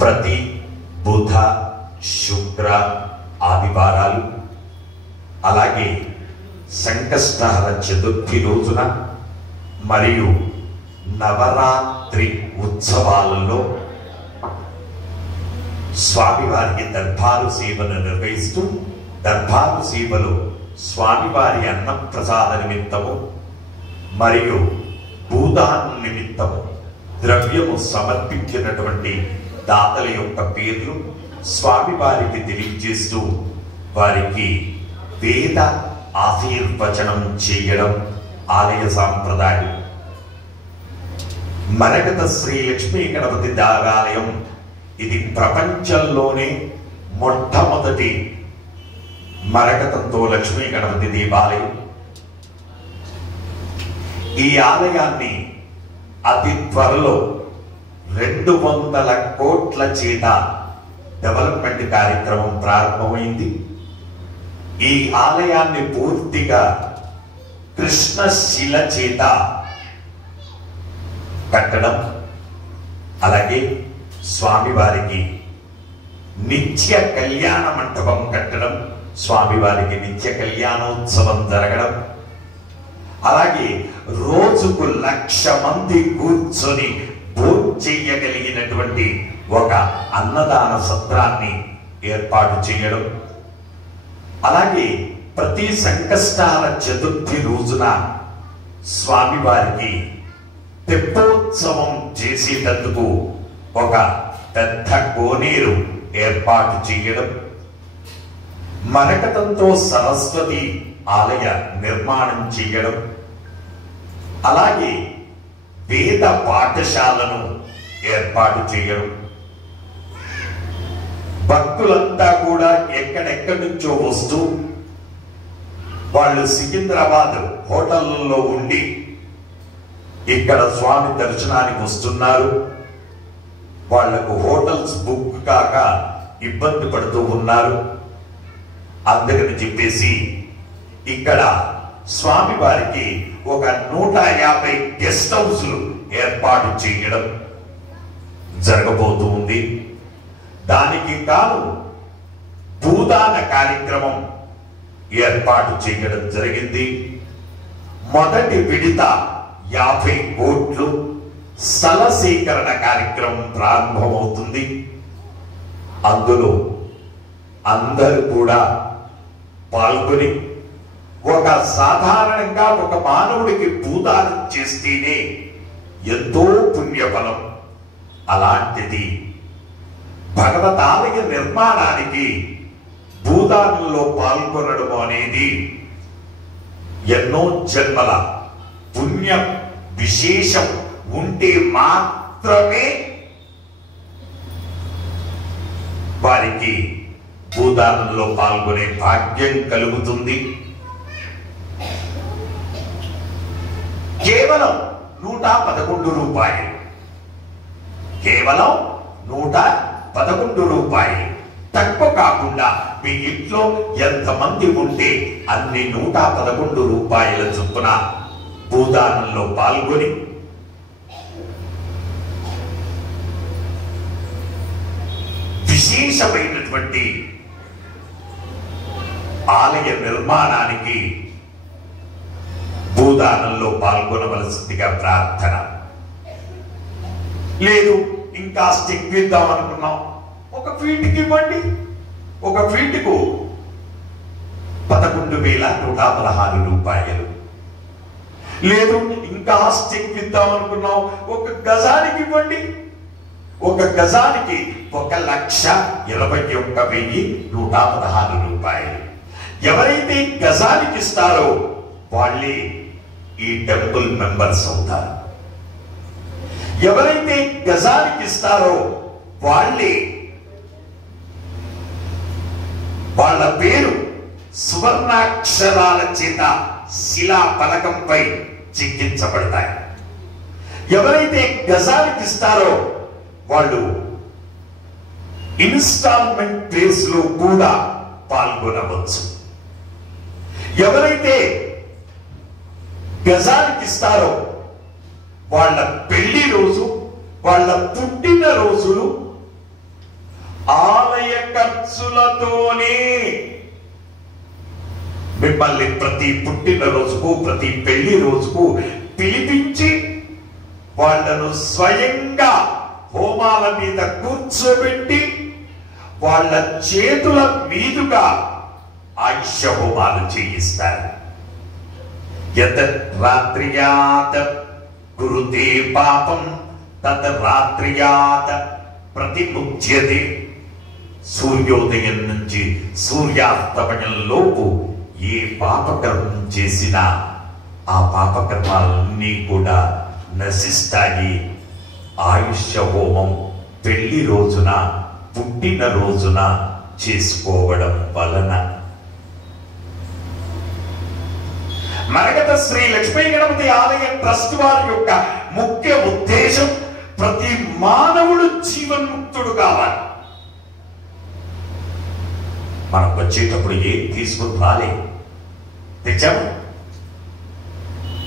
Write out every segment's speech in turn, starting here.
ప్రతి బుధ శుక్ర ఆదివారాలు అలాగే సంకష్టహర చతుర్థి రోజున మరియు నవరాత్రి ఉత్సవాలలో స్వామివారికి దర్బారు సేవను నిర్వహిస్తూ దర్బారు సేవలో స్వామివారి అన్నప్రసాద నిమిత్తము మరియు భూదాన నిమిత్తము ద్రవ్యము సమర్పించినటువంటి దాతల యొక్క పేర్లు స్వామివారికి తెలియజేస్తూ వారికి వేద ఆశీర్వచనం చేయడం ఆలయ సాంప్రదాయం. మరకత శ్రీ లక్ష్మీ గణపతి దేవాలయం ఇది ప్రపంచంలోనే మొట్టమొదటి మరకతంతో లక్ష్మీ గణపతి దేవాలయం. ఈ ఆలయాన్ని అతి త్వరలో 200 కోట్ల చేత డెవలప్మెంట్ కార్యక్రమం ప్రారంభమైంది. ఈ ఆలయాన్ని పూర్తిగా కృష్ణశిల చేత కట్టడం, అలాగే స్వామివారికి నిత్య కళ్యాణ మంటపం కట్టడం, స్వామివారికి నిత్య కళ్యాణోత్సవం జరగడం, అలాగే రోజుకు 1,00,000 మంది కూర్చొని భోజనం చేయగలిగినటువంటి ఒక అన్నదాన సత్రాన్ని ఏర్పాటు చేయడం, అలాగే ప్రతి సంకష్టాల చతుర్థి రోజున స్వామివారికి తెప్పోత్సవం చేసేటందుకు ఒక పెద్ద కోనేరు ఏర్పాటు చేయడం, మరకతంతో సరస్వతి ఆలయ నిర్మాణం చేయడం, అలాగే వేద పాఠశాలను ఏర్పాటు చేయడం. భక్తులంతా కూడా ఎక్కడెక్కడి నుంచో వస్తూ వాళ్ళు సికింద్రాబాద్ హోటళ్లలో ఉండి ఇక్కడ స్వామి దర్శనానికి వస్తున్నారు. వాళ్లకు హోటల్స్ బుక్ కాక ఇబ్బంది పడుతూ ఉన్నారు. అందుకని చెప్పేసి ఇక్కడ స్వామి వారికి ఒక 150 గెస్ట్ హౌస్లు ఏర్పాటు చేయడం జరగబోతూ ఉంది. దానికి కాను భూదాన కార్యక్రమం ఏర్పాటు చేయడం జరిగింది. మొదటి విడత 50 కోట్లు స్థల సేకరణ కార్యక్రమం ప్రారంభమవుతుంది. అందులో అందరూ కూడా పాల్గొని ఒక సాధారణంగా ఒక మానవుడికి భూదానం చేస్తేనే ఎంతో పుణ్యఫలం. అలాంటిది భగవతాలయ నిర్మాణానికి భూదానంలో పాల్గొనడం అనేది ఎన్నో జన్మల పుణ్య విశేషం ఉంటే మాత్రమే వారికి భూదానంలో పాల్గొనే భాగ్యం కలుగుతుంది. కేవలం 111 రూపాయలు, కేవలం 111 రూపాయలు. తక్కువ కాకుండా మీ ఇంట్లో ఎంతమంది ఉంటే అన్ని 111 రూపాయల చొప్పున భూదానంలో పాల్గొని విశేషమైనటువంటి ఆలయ నిర్మాణానికి భూదానంలో పాల్గొనవలసిందిగా ప్రార్థన. లేదు ఇంకా స్టిక్ ఇద్దాం అనుకున్నాం, ఒక ఫీట్కి ఇవ్వండి. ఒక ఫీట్కు 11,116 రూపాయలు. లేదు ఇంకా స్టిక్ ఇద్దాం అనుకున్నాం, ఒక గజానికి ఇవ్వండి. ఒక గజానికి 1,21,116 రూపాయలు. ఎవరైతే గజానికి ఇస్తారో వాళ్ళే ఈ టెంపుల్ మెంబర్స్ అవుతారు. ఎవరైతే గజానికి ఇస్తారో వాళ్ళే వాళ్ళ పేరు సువర్ణాక్షరాల చేత శిలా పలకంపై చిక్కించబడతాయి. ఎవరైతే గజానికి ఇస్తారో వాళ్ళు ఇన్స్టాల్మెంట్ బేస్ లో కూడా పాల్గొనవచ్చు. ఎవరైతే గజానికి ఇస్తారో వాళ్ళ పెళ్లి రోజు వాళ్ళ పుట్టిన రోజులు ఆలయ ఖర్చులతోనే. మిమ్మల్ని ప్రతి పుట్టిన రోజుకు, ప్రతి పెళ్లి రోజుకు పిలిపించి వాళ్ళను స్వయంగా హోమాల మీద కూర్చోబెట్టి వాళ్ళ చేతుల మీదుగా ఆయుష్య హోమాలు చేయిస్తారు. యత్ రాత్రియాత్ కురుతే పాపం తత్ రాత్రియాత్ ప్రతిముచ్యతే. సూర్యోదయం నుంచి సూర్యాస్తమయం లోపు ఏ పాపకర్మం చేసినా ఆ పాపకర్మాలన్నీ కూడా నశిస్తాయి. ఆయుష్య హోమం పెళ్లి రోజున, పుట్టిన రోజున చేసుకోవడం వలన. మరకత శ్రీ లక్ష్మీ గణపతి ఆలయ ట్రస్ట్ వారి యొక్క ముఖ్య ఉద్దేశం ప్రతి మానవుడు జీవన్ముక్తుడు కావాలి. మనం వచ్చేటప్పుడు ఏం తీసుకుని రాలే, తెచ్చాము.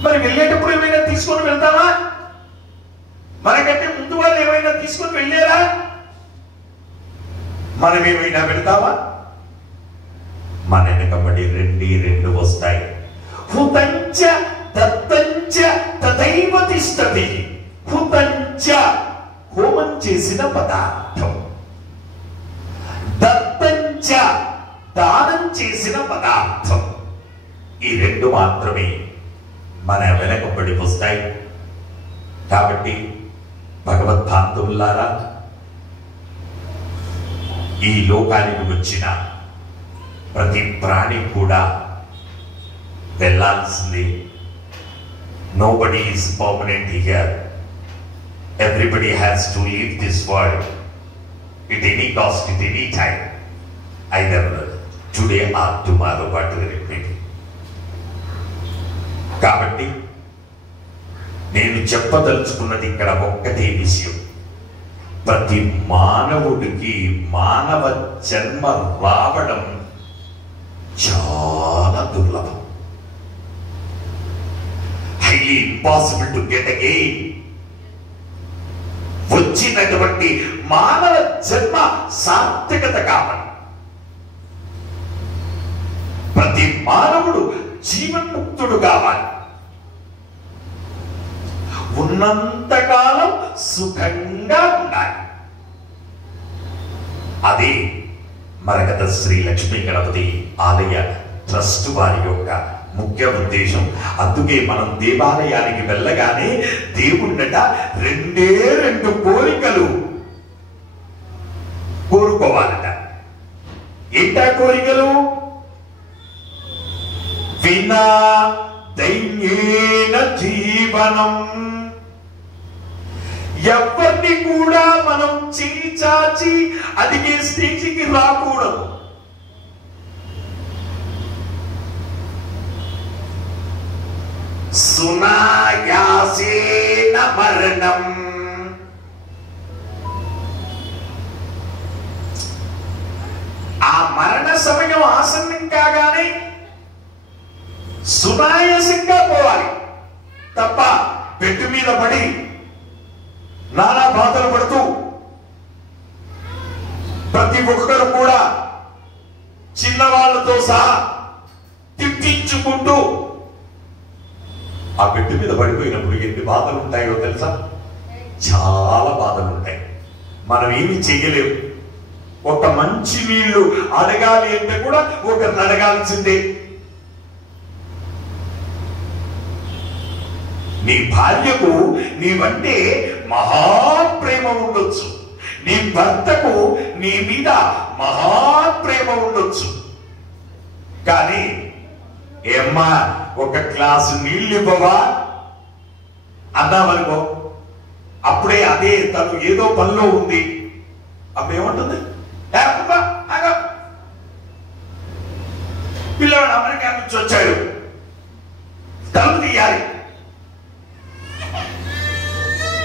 మరి వెళ్ళేటప్పుడు ఏమైనా తీసుకొని వెళ్తామా? మనకంటే ముందు వాళ్ళు ఏమైనా తీసుకొని వెళ్ళారా? మనం ఏమైనా వెళ్తామా? మన వెనకబడి రెండు వస్తాయి. హుతంచ దత్తంచ తదైవ తిష్టతి. హుతంచ హోమం చేసిన పదార్థం, దత్తంచ దానం చేసిన పదార్థం. ఈ రెండు మాత్రమే మన వెనకబడి వస్తాయి. కాబట్టి భగవద్భాంతువులారా, ఈ లోకానికి వచ్చిన ప్రతి ప్రాణి కూడా వెళ్ళాల్సింది. Nobody is permanent here. Everybody has to leave this world at any cost, at any time, either today or tomorrow, whatever it may be. కాబట్టి నేను చెప్పదలుచుకున్నది ఇక్కడ ఒక్కటే విషయం. ప్రతి మానవుడికి మానవ జన్మ రావడం చాలా దుర్లభం. Highly impossible to get again. వచ్చినటువంటి మానవ జన్మ సార్థకత కావాలి. ప్రతి మానవుడు జీవన్ముక్తుడు కావాలి. ఉన్నంతకాలం సుఖంగా ఉండాలి. అదే మరకత శ్రీ లక్ష్మీ గణపతి ఆలయ ట్రస్ట్ వారి యొక్క ముఖ్య ఉద్దేశం. అందుకే మనం దేవాలయానికి వెళ్ళగానే దేవుణ్ణట రెండు కోరికలు కోరుకోవాలట. ఏంటా కోరికలు? వినా దైన్యేన జీవనం. ఎవరిని కూడా మనం చేయి చాచి అడిగే స్టేజికి రాకూడదు. సునాయాసేన మరణం. ఆ మరణ సమయం ఆసన్నం కాగానే సునాయాసంగా పోవాలి తప్ప బెడ్ మీద పడి నానా బాధలు పడుతూ ప్రతి ఒక్కరు కూడా చిన్నవాళ్లతో సహా తిట్టించుకుంటూ ఆ బెడ్ మీద పడిపోయినప్పుడు ఎన్ని బాధలు ఉంటాయో తెలుసా? చాలా బాధలు ఉంటాయి. మనం ఏమి చేయలేము. ఒక మంచి నీళ్లు అడగాలి అంటే కూడా ఒకరిని అడగాల్సిందే. నీ భార్యకు నీవంటే మహాప్రేమ ఉండొచ్చు, నీ భర్తకు నీ మీద మహాప్రేమ ఉండొచ్చు. కానీ ఏమ్మా ఒక గ్లాసు నీళ్ళు ఇవ్వవా అన్నామనుకో, అప్పుడే అదే తను ఏదో పనిలో ఉంది. అప్పుడు ఏమంటుంది? పిల్లవాడు అమెరికా నుంచి వచ్చాడు, తలుపు తీయాలి,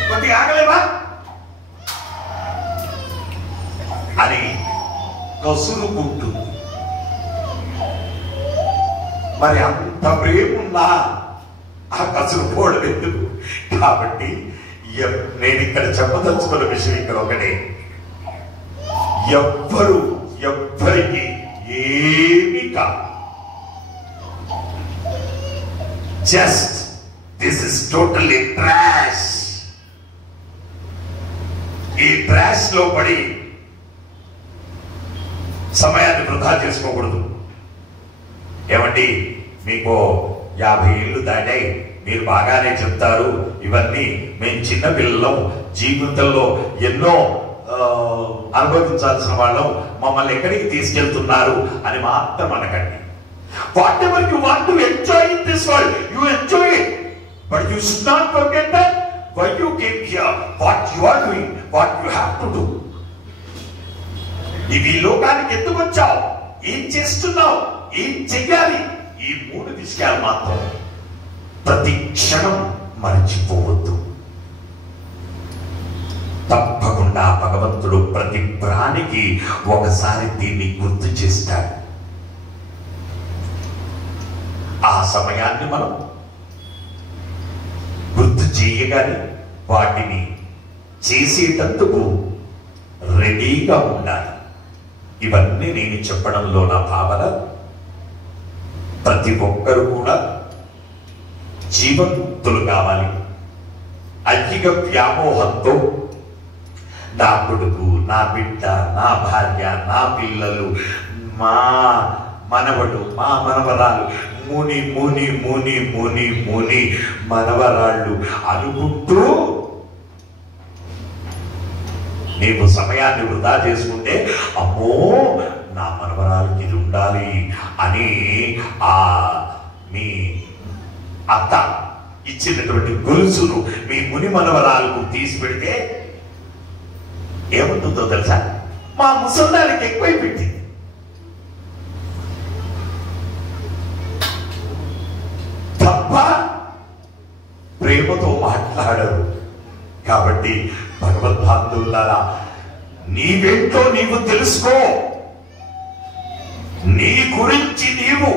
కొద్దిగా ఆగలేవా అని కసురుకుంటుంది. మరి అంత ప్రేమ ఉన్నా ఆ కసురు పోవడం ఎందుకు? కాబట్టి నేను ఇక్కడ చెప్పదలుచుకున్న విషయం ఇక్కడ ఒకటే, ఎవ్వరికి ఏమీ కాదు. Just this is totally trash. ఈ ట్రాష్ లో పడి సమయాన్ని వృధా చేసుకోకూడదు. ఏమండి, మీకు 50 ఏళ్ళు దాటాయి, మీరు బాగానే చెప్తారు ఇవన్నీ, మేము చిన్న పిల్లలం, జీవితంలో ఎన్నో అనుభవించాల్సిన వాళ్ళం, మమ్మల్ని ఎక్కడికి తీసుకెళ్తున్నారు అని మాత్రం అనకండి. What ever you want to enjoy in this world, you enjoy it, but you should not forget that why you came here, what you are doing, what you have to do. ఈ లోకానికి ఎందుకు వచ్చావు, ఏం చేస్తున్నావు, ఏం చెయ్యాలి, ఈ 3 విషయాలు మాత్రం ప్రతి క్షణం మర్చిపోవద్దు. తప్పకుండా భగవంతుడు ప్రతి ప్రాణికి ఒకసారి దీన్ని గుర్తు చేస్తాడు. ఆ సమయాన్ని మనం గుర్తు చేయగానే వాటిని చేసేటందుకు రెడీగా ఉండాలి. ఇవన్నీ నేను చెప్పడంలో నా భావన, ప్రతి ఒక్కరు కూడా జీవన్ముక్తులు కావాలి. అధిక వ్యామోహంతో నా కొడుకు, నా బిడ్డ, నా భార్య, నా పిల్లలు, మా మనవడు, మా మనవరాలు, ముని ముని ముని ముని ముని మనవరాళ్ళు అనుకుంటూ నీవు సమయాన్ని వృధా చేసుకుంటే, అమ్మో నా మనవరాలకి ఇది ఉండాలి అని ఆ మీ అత్త ఇచ్చినటువంటి గొలుసును మీ ముని మనవరాలకు తీసి పెడితే ఏముంటుందో తెలుసా, మా ముసల్దానికి ఎక్కువైపోయింది. తప్ప ప్రేమతో మాట్లాడరు. కాబట్టి భగవద్భాంతులారా, నీవేంటో నీవు తెలుసుకో. నీ గురించి నీవు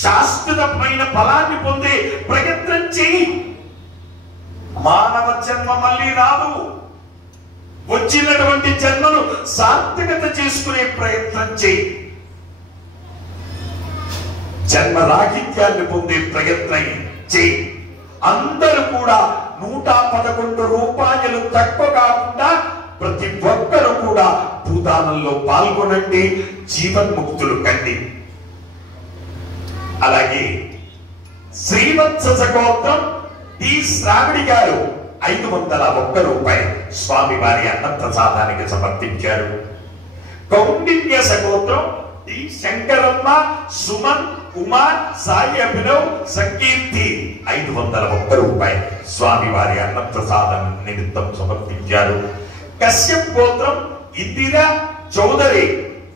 శాశ్వతమైన ఫలాన్ని పొందే ప్రయత్నం చెయ్యి. మానవ జన్మ మళ్ళీ రాదు. వచ్చినటువంటి జన్మను సార్థకత చేసుకునే ప్రయత్నం చెయ్యి. జన్మ రాహిత్యాన్ని పొందే ప్రయత్నం చెయ్యి. అందరూ కూడా 111 రూపాయలు తక్కువ కాకుండా ప్రతి ఒక్కరు కూడా భూదానంలో పాల్గొనండి, జీవన్ముక్తులు కండి. అలాగే శ్రీవత్స గోత్రం టి శ్రావణి గారు 501 రూపాయలు స్వామి వారి అన్నప్రసాదానికి సమర్పించారు. కౌండిన్య సగోత్రం టి శంకరమ్మ, సుమన్, కుమార్, సాయి అభినవ్, సంకీర్తి 501 రూపాయలు స్వామి వారి అన్నప్రసాదం నిమిత్తం సమర్పించారు. కశ్యప్ గోత్రం ఇందిరా చౌదరి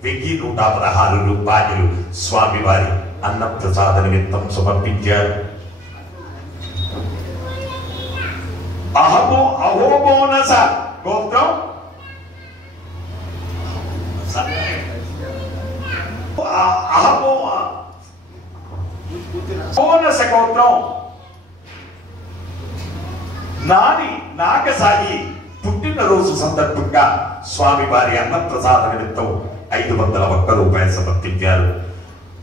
1116 రూపాయలు స్వామి వారి అన్నప్రసాద నిమిత్తం సమర్పించారు. అహోబోనస గోత్రం బోనస గోత్రం నాని నాగసాయి పుట్టినరోజు సందర్భంగా స్వామి వారి అన్నప్రసాద నిమిత్తం 501 రూపాయలు సమర్పించారు.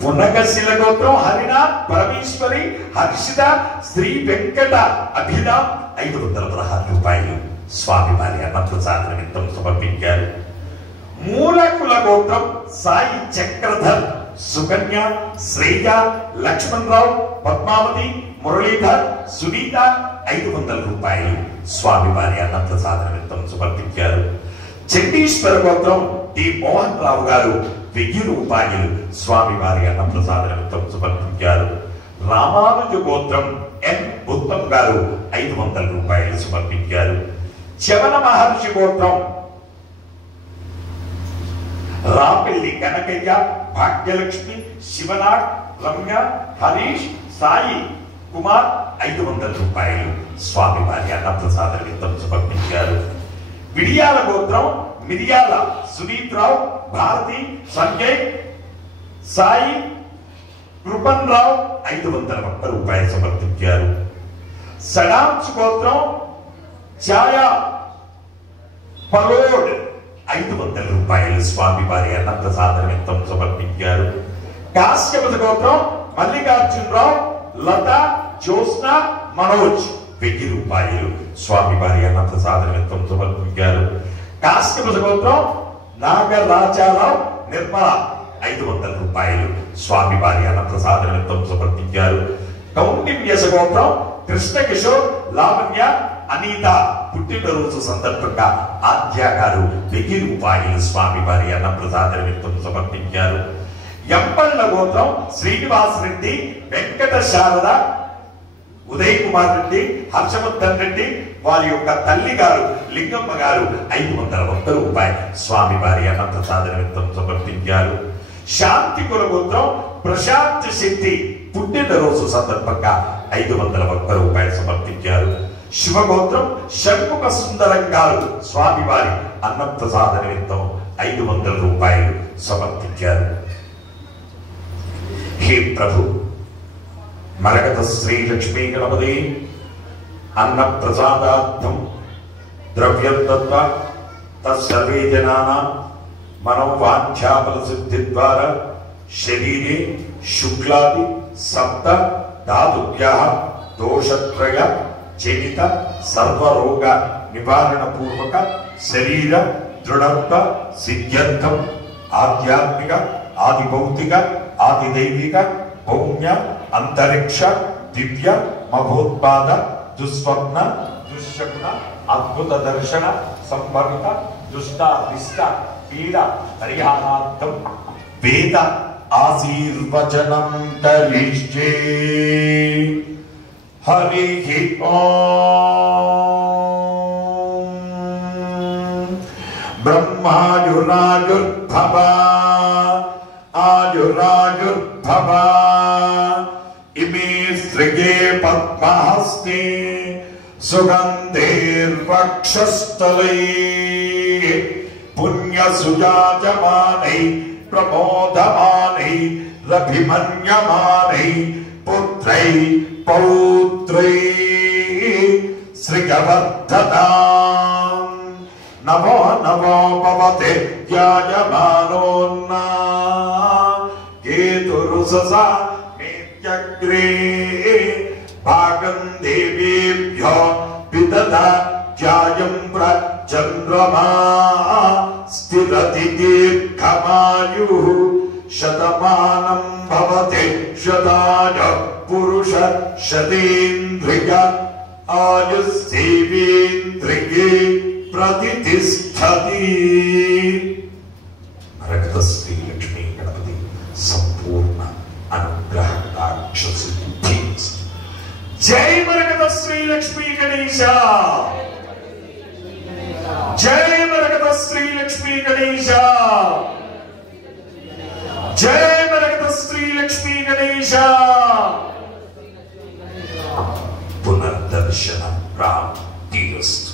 పునగశిల గోత్రం హరినాథ్, పరమేశ్వరి, హర్షిత, శ్రీ వెంకట అభిరామ్ 516 రూపాయలు స్వామి వారి అన్నప్రసాద నిమిత్తం సమర్పించారు. మూలకుల గోత్రం సాయి చక్రధర్, సుకన్య, శ్రేయ, లక్ష్మణ్ రావు, పద్మావతి, మురళీధర్, సునీత 500 రూపాయలు స్వామి వారి అన్నప్రసాద నిమిత్తం సమర్పించారు. చండీశ్వర గోత్రం టి మోహన్ రావు గారు 1000 రూపాయలు స్వామి వారి అన్నప్రసాద నిమిత్తం సమర్పించారు. రామానుజ గోత్రం ఎం ఉత్తమ్ గారు 500 రూపాయలు సమర్పించారు. చవన మహర్షి గోత్రం రాపెల్లి కనకయ్య, భాగ్యలక్ష్మి, శివనాథ్, రమ్య, హరీష్, సాయి కుమార్ 500 రూపాయలు స్వామి వారి అన్నప్రసాద నిమిత్తం సమర్పించారు. విడియాల గోత్రం మిరియాల సునీత్ రావు, భారతి, సంజయ్, సాయి కృపన్ రావు 501 రూపాయలు సమర్పించారు. సడాంశ్ గోత్రం ఛాయా పరోడ్ 500 రూపాయలు స్వామి వారి అన్నప్రసాద నిమిత్తం సమర్పించారు. కాశ్యప గోత్రం మల్లికార్జునరావు, లత, జ్యోత్స్న, మనోజ్ 1000 రూపాయలు స్వామి వారి అన్నప్రసాద నిమిత్తం సమర్పించారు. కాశ్యప గోత్రం నాగరాజారావు, నిర్మల 500 రూపాయలు స్వామి వారి అన్నప్రసాద నిమిత్తం సమర్పించారు. కౌండిన్య గోత్రం కృష్ణ కిషోర్, లావణ్య, అనిత పుట్టినరోజు సందర్భంగా ఆద్య గారు 1000 రూపాయలు స్వామి వారి అన్నప్రసాద నిమిత్తం సమర్పించారు. ఎంపళ్ళ గోత్రం శ్రీనివాస్ రెడ్డి, వెంకట శారద, ఉదయ్ కుమార్ రెడ్డి, హర్షవర్ధన్ రెడ్డి వారి యొక్క తల్లి గారు లింగమ్మ గారు 501 రూపాయలు స్వామి వారి అన్నప్రసాద నిమిత్తం సమర్పించారు. శాంతి కుల గోత్రం ప్రశాంత్ శెట్టి పుట్టినరోజు సందర్భంగా 501 రూపాయలు సమర్పించారు. శివగోత్రం షణ్ముఖ సుందరం గారు స్వామి వారి అన్నప్రసాద నిమిత్తం 500 రూపాయలు సమర్పించారు. హే ప్రభు, మరగత శ్రీ లక్ష్మీ గణపతి అన్నప్రసాదార్థం ద్రవ్యం దత్వా తత్సర్వే జనానాం మనోవాంఛాఫల సిద్ధి ద్వారా శరీరే శుక్లాది సప్త ధాతుభ్యః దోషత్రయ జనిత సర్వరోగ నివారణ పూర్వక శరీర దృఢత్వ సిద్ధ్యర్థం ఆధ్యాత్మిక, ఆది భౌతిక, ఆది దైవిక, భౌమ్య, అంతరిక్ష, దివ్య, మహోత్పాద, దుస్వప్న, దుశ్శకున, అద్భుత దర్శన, సంభవిత, దుష్టారిష్ట పీడ పరిహారార్థం వేద ఆశీర్వచనం కరిష్యే. హరి ఓం. బ్రహ్మాయురాయుర్భవ ఆయురాయుర్భవ ఇమే సృగే పద్మహస్తే సుగంధేర్వక్షస్థలై పుణ్యసుయాజమానై ప్రమోదమానై రభిమన్యమానై పుత్రై పౌత్రై శ్రీవర్ధతాం. నమో నమో భవతే ధ్యాయమానోన్నా కేతురుససా మేత్యగ్రే భాగం దేవేభ్యో విదదా ధ్యాయం చంద్రమా స్థిరతి దీర్ఘమాయుః శతమానం భవతే శతాయ పురుష శతేంద్రియ ఆయుస్సేవేంద్రియే ప్రతిష్ఠతి. మరగత శ్రీ లక్ష్మీ గణపతి సంపూర్ణ అనుగ్రహ రాక్షసి. జై మరగత శ్రీ లక్ష్మీ గణేశ, జై మరగత శ్రీ లక్ష్మీ గణేశ, జై మరగత శ్రీ లక్ష్మీ గణేశ. పునర్దర్శన ప్రాప్తిరస్తు.